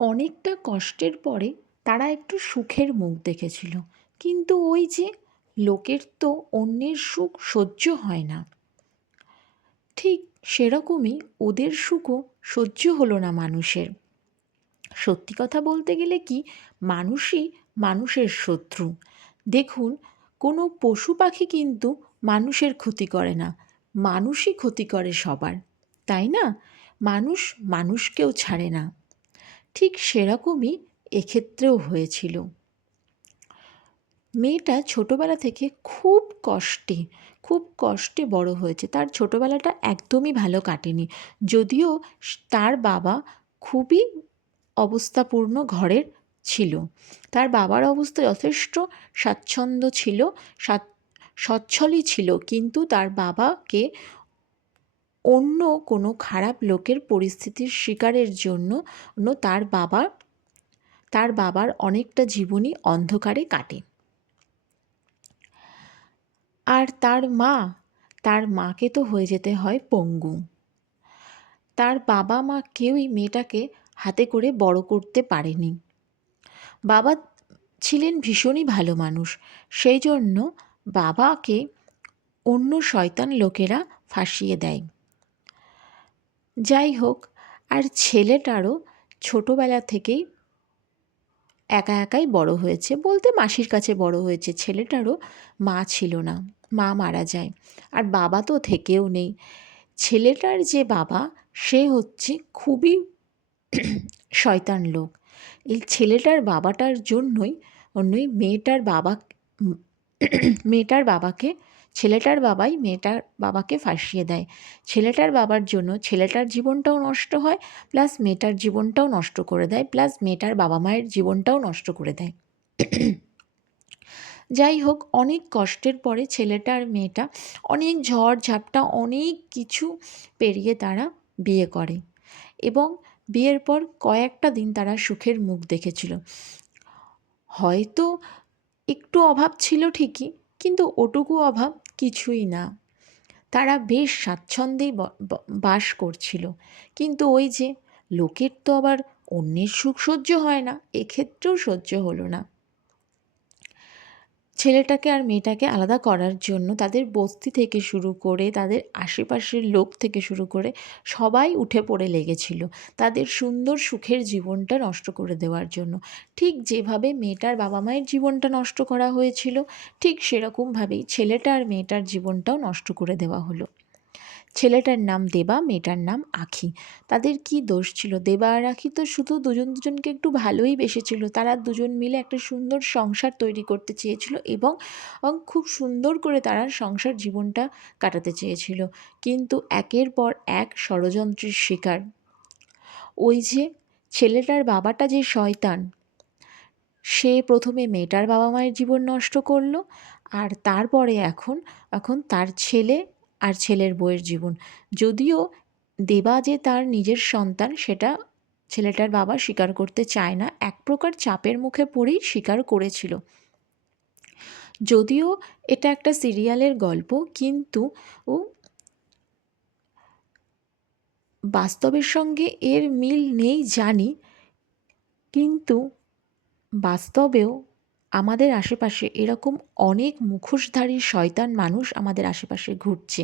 অনেকটা কষ্টের পরে তারা একটু সুখের মুখ দেখেছিল। কিন্তু ওই যে লোকের তো অন্যের সুখ সহ্য হয় না, ঠিক সেরকমই ওদের সুখও সহ্য হলো না মানুষের। সত্যি কথা বলতে গেলে কি, মানুষই মানুষের শত্রু। দেখুন, কোনো পশু পাখি কিন্তু মানুষের ক্ষতি করে না, মানুষই ক্ষতি করে সবার, তাই না? মানুষ মানুষকেও ছাড়ে না। ঠিক সেরকমই এক্ষেত্রেও হয়েছিল। মেয়েটা ছোটোবেলা থেকে খুব কষ্টে বড় হয়েছে। তার ছোটোবেলাটা একদমই ভালো কাটেনি। যদিও তার বাবা খুবই অবস্থাপূর্ণ ঘরের ছিল। তার বাবার অবস্থা যথেষ্ট স্বাচ্ছন্দ্য ছিল, সচ্ছলই ছিল, কিন্তু তার বাবাকে অন্য কোনো খারাপ লোকের পরিস্থিতির শিকারের জন্য তার বাবার অনেকটা জীবনই অন্ধকারে কাটে। আর তার মাকে তো হয়ে যেতে হয় পঙ্গু। তার বাবা মা কেউই মেয়েটাকে হাতে করে বড় করতে পারেনি। বাবা ছিলেন ভীষণই ভালো মানুষ, সেই জন্য বাবাকে অন্য শয়তান লোকেরা ফাঁসিয়ে দেয়। যাই হোক, আর ছেলেটারও ছোটোবেলা থেকেই একা একাই বড় হয়েছে, বলতে মাসির কাছে বড় হয়েছে। ছেলেটারও মা ছিল না, মা মারা যায়, আর বাবা তো থেকেও নেই। ছেলেটার যে বাবা, সে হচ্ছে খুবই শয়তান লোক। এই ছেলেটার বাবাটার জন্যই অন্যই মেয়েটার বাবাকে ছেলেটার বাবাই মেয়েটার বাবাকে ফাঁসিয়ে দেয়। ছেলেটার বাবার জন্য ছেলেটার জীবনটাও নষ্ট হয়, প্লাস মেয়েটার জীবনটাও নষ্ট করে দেয়, প্লাস মেয়েটার বাবা মায়ের জীবনটাও নষ্ট করে দেয়। যাই হোক, অনেক কষ্টের পরে ছেলেটা আর মেয়েটা অনেক ঝড় ঝাপটা অনেক কিছু পেরিয়ে তারা বিয়ে করে, এবং বিয়ের পর কয়েকটা দিন তারা সুখের মুখ দেখেছিল। হয়তো একটু অভাব ছিল ঠিকই, কিন্তু ওটুকু অভাব কিছুই না। তারা বেশ স্বাচ্ছন্দ্যেই বাস করছিল। কিন্তু ওই যে লোকের তো আবার অন্যের সুখ সহ্য হয় না, এক্ষেত্রেও সহ্য হলো না। ছেলেটাকে আর মেয়েটাকে আলাদা করার জন্য তাদের বস্তি থেকে শুরু করে তাদের আশেপাশের লোক থেকে শুরু করে সবাই উঠে পড়ে লেগেছিল তাদের সুন্দর সুখের জীবনটা নষ্ট করে দেওয়ার জন্য। ঠিক যেভাবে মেয়েটার বাবা মায়ের জীবনটা নষ্ট করা হয়েছিল, ঠিক সেরকমভাবেই ছেলেটা আর মেয়েটার জীবনটাও নষ্ট করে দেওয়া হলো। ছেলেটার নাম দেবা, মেয়েটার নাম আখি। তাদের কি দোষ ছিল? দেবা আর আখি তো শুধু দুজনকে একটু ভালোই বেসেছিল। তারা দুজন মিলে একটা সুন্দর সংসার তৈরি করতে চেয়েছিল, এবং খুব সুন্দর করে তারা সংসার জীবনটা কাটাতে চেয়েছিল। কিন্তু একের পর এক ষড়যন্ত্রের শিকার ওই যে ছেলেটার বাবাটা যে শয়তান, সে প্রথমে মেয়েটার বাবা মায়ের জীবন নষ্ট করলো, আর তারপরে এখন তার ছেলে আর ছেলের বউয়ের জীবন। যদিও দেবা যে তার নিজের সন্তান, সেটা ছেলেটার বাবা স্বীকার করতে চায় না, এক প্রকার চাপের মুখে পড়েই স্বীকার করেছিল। যদিও এটা একটা সিরিয়ালের গল্প, কিন্তু বাস্তবের সঙ্গে এর মিল নেই জানি, কিন্তু বাস্তবেও আমাদের আশেপাশে এরকম অনেক মুখোশধারী শয়তান মানুষ আমাদের আশেপাশে ঘুরছে,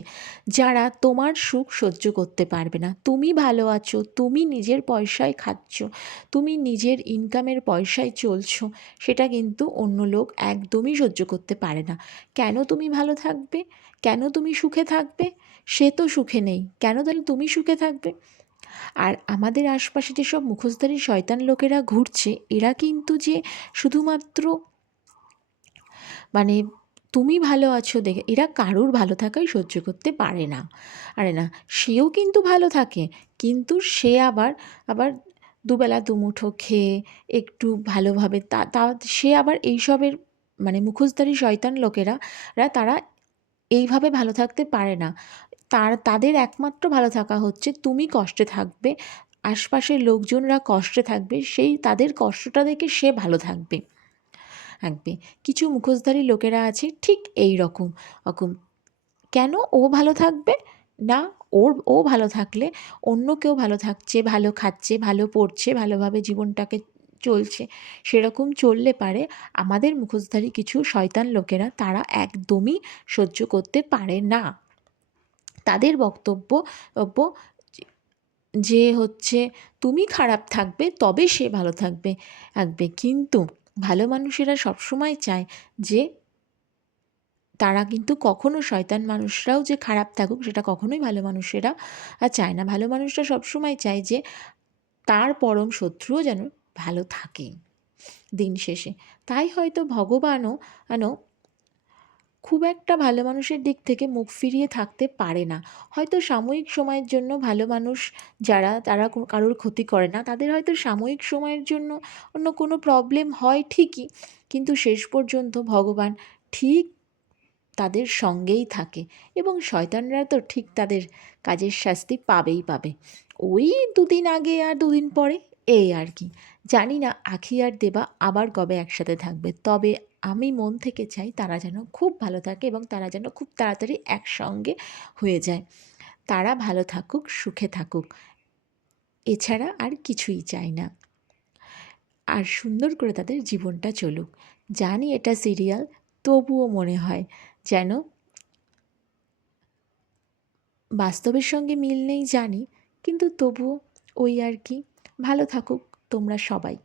যারা তোমার সুখ সহ্য করতে পারবে না। তুমি ভালো আছো, তুমি নিজের পয়সায় খাচ্ছ, তুমি নিজের ইনকামের পয়সায় চলছো, সেটা কিন্তু অন্য লোক একদমই সহ্য করতে পারে না। কেন তুমি ভালো থাকবে? কেন তুমি সুখে থাকবে? সে তো সুখে নেই, কেন তাহলে তুমি সুখে থাকবে? আর আমাদের আশপাশে যেসব মুখোশধারী শয়তান লোকেরা ঘুরছে, এরা কিন্তু যে শুধুমাত্র মানে তুমি ভালো আছো দেখে, এরা কারোর ভালো থাকাই সহ্য করতে পারে না। আরে না, সেও কিন্তু ভালো থাকে, কিন্তু সে আবার আবার দুবেলা দুমুঠো খেয়ে একটু ভালোভাবে তা সে আবার এইসবের মুখোশধারী শয়তান লোকেরা তারা এইভাবে ভালো থাকতে পারে না। তাদের একমাত্র ভালো থাকা হচ্ছে তুমি কষ্টে থাকবে, আশপাশের লোকজনরা কষ্টে থাকবে, সেই তাদের কষ্টটা দেখে সে ভালো থাকবে। কিছু মুখোশধারী লোকেরা আছে ঠিক এই রকম। কেন ও ভালো থাকবে না? ও ভালো থাকলে অন্য কেউ ভালো থাকছে, ভালো খাচ্ছে, ভালো পড়ছে, ভালোভাবে জীবনটাকে চলছে। সেরকম চললে পারে আমাদের মুখোশধারী কিছু শয়তান লোকেরা তারা একদমই সহ্য করতে পারে না। তাদের বক্তব্য যে হচ্ছে তুমি খারাপ থাকবে তবে সে ভালো থাকবে। কিন্তু ভালো মানুষেরা সবসময় চায় যে তারা কিন্তু কখনো শয়তান মানুষরাও যে খারাপ থাকুক সেটা কখনোই ভালো মানুষেরা চায় না। ভালো মানুষরা সবসময় চায় যে তার পরম শত্রুও যেন ভালো থাকে দিন শেষে। তাই হয়তো ভগবানও খুব একটা ভালো মানুষের দিক থেকে মুখ ফিরিয়ে থাকতে পারে না। হয়তো সাময়িক সময়ের জন্য ভালো মানুষ যারা তারা কারোর ক্ষতি করে না, তাদের হয়তো সাময়িক সময়ের জন্য অন্য কোনো প্রবলেম হয় ঠিকই, কিন্তু শেষ পর্যন্ত ভগবান ঠিক তাদের সঙ্গেই থাকে এবং শয়তানরা তো ঠিক তাদের কাজের শাস্তি পাবে। ওই দুদিন আগে আর দুদিন পরে এই আর কি। জানি না আখি আর দেবা আবার কবে একসাথে থাকবে, তবে আমি মন থেকে চাই তারা যেন খুব ভালো থাকে এবং তারা যেন খুব তাড়াতাড়ি একসঙ্গে হয়ে যায়। তারা ভালো থাকুক, সুখে থাকুক, এছাড়া আর কিছুই চাই না। আর সুন্দর করে তাদের জীবনটা চলুক। জানি এটা সিরিয়াল, তবুও মনে হয় যেন বাস্তবের সঙ্গে মিল নেই জানি, কিন্তু তবুও ওই আর কি। ভালো থাকুক তোমরা সবাই।